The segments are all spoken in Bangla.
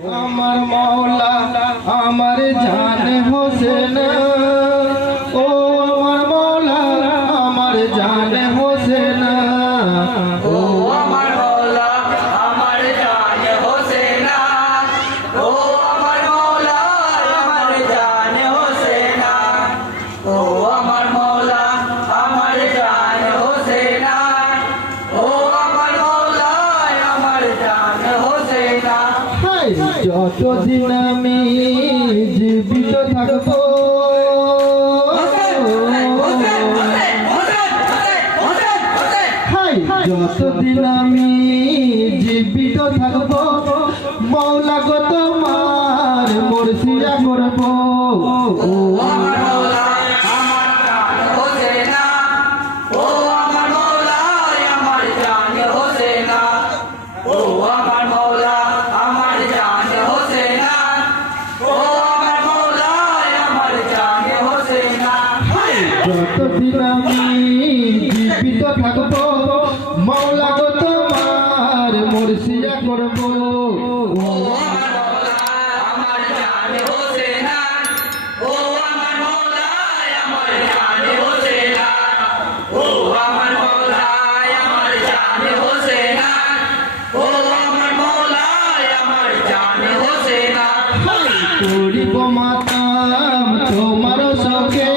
আমার মওলা আমার জান হোসেন, ও আমার মওলা আমার জান হোসেন, ও আমার মওলা আমার জান হোসেন, ও আমার মওলা আমার জান হোসেন, ও আমার মওলা আমার জান হোসেন, ও আমার মওলা আমার জান হোসেন। যতদিন আমি জীবিত থাকবো, যতদিন আমি জীবিত থাকবো মওলা গো তোমার মুর্শিয়া করবো। ও আমার মওলা আমার জান হোসেন, ও আমার মওলা আমার জান হোসেন, ও আমার মওলা আমার জান হোসেন, ও আমার মওলা আমার জান হোসেন। যতদিন আমি জীবিত থাকবো মওলা গো তোমার মুর্শিয়া করবো। ও আমার মওলা আমার জান হোসেন, ও আমার মওলা আমার জান হোসেন, ও আমার মওলা আমার জান হোসেন, ও আমার মওলা আমার জান হোসেন। করিব মাতাম তোমার সঙ্গে,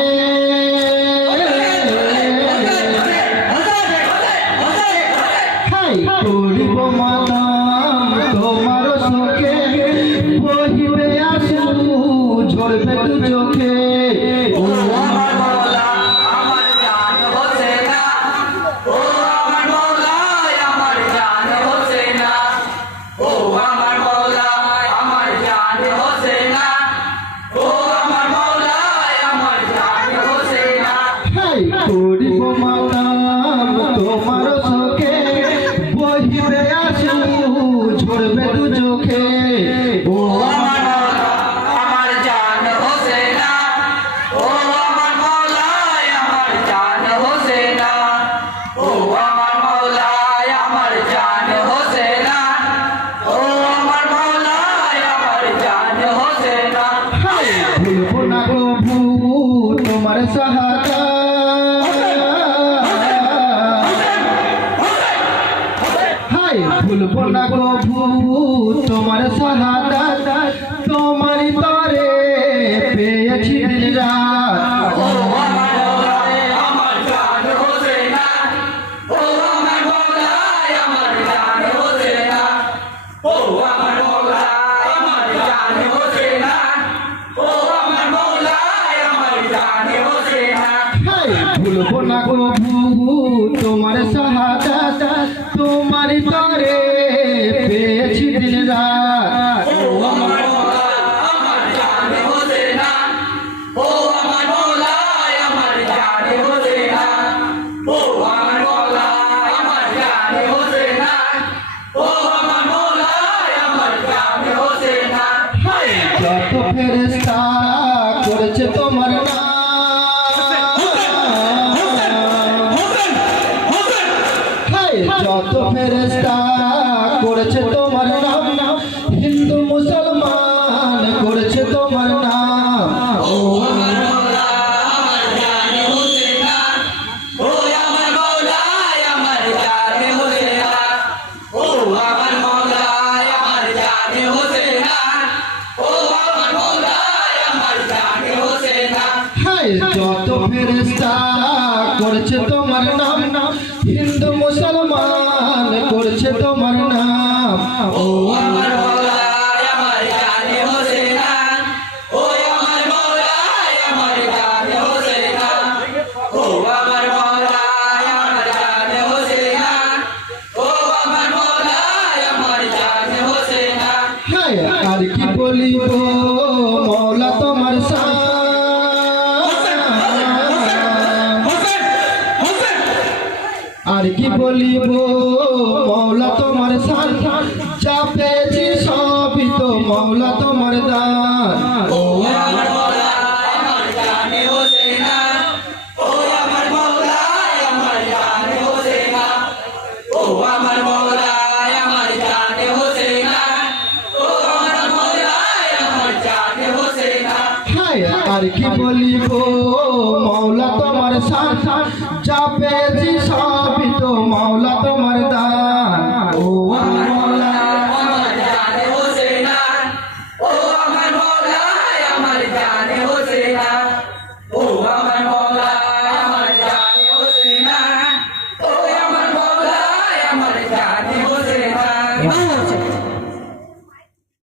করিব মাতাম তোমার সঙ্গে, বহিবে আসু ঝরবে দু চোখে। ও আমার মওলা আমার জান হোসেন, ও আমার মওলা আমার জান হোসেন, ও আমার মওলা আমার জান হোসেন, ও আমার মওলা আমার জান হোসেন। করিব মাতাম তোমার সঙ্গে, বহিবে আসু ঝরবে দু চোখে। ও আমার মওলা আমার জান হোসেন, ও আমার মওলা আমার জান হোসেন, ও আমার মওলা আমার জান হোসেন, ও আমার মওলা আমার জান হোসেন। ভুলবো না প্রভু তোমার সাহায্য, ভুলবো না প্রভু তোমার সাহায্য, তোমারই তরে পেয়েছি দিন রাত। ও আমার মওলা আমার জান হোসেন, ও আমার মওলা আমার জান হোসেন, ও আমার মওলা আমার জান হোসেন, ও আমার মওলা আমার জান হোসেন। ভুলবো না প্রভু তোমার সাহায্য, তোমারই তরে পেয়েছি দিন রাত। ও আমার মওলা আমার জান হোসেন, ও আমার মওলা আমার জান হোসেন, ও আমার মওলা আমার জান হোসেন, ও আমার মওলা আমার জান হোসেন। যত ফেরেশতা করেছে তোমার নাম, যত ফেরেশতা করেছে তোমার নাম, হিন্দু মুসলমান করেছে তোমার নাম। ও আমার মওলা আমার জান হোসেন, ও আমার মওলা আমার জান হোসেন, ও আমার মওলা আমার জান হোসেন, ও আমার মওলা আমার জান হোসেন। যত ফেরেশতা করেছে তোমার নাম, হিন্দু মুসলমান করেছে তোমার নাম। ও আমার মওলা আমার জান হোসেন, ও আমার মওলা আমার জান হোসেন, ও আমার মওলা আমার জান হোসেন, ও আমার মওলা আমার জান হোসেন। আর কি বলিব মওলা তোমার শান, আর কি বলিব মওলা তোমার শান, যা পেয়েছি সবই তো মওলা তোমার দান। ও আমার মওলা আমার জান হোসেন, ও আমার মওলা আমার জান হোসেন, ও আমার মওলা আমার জান হোসেন, ও আমার আর কি বলিব মৌলা তোমার শান যা পেয়েছি সবই তো মৌলা তোমার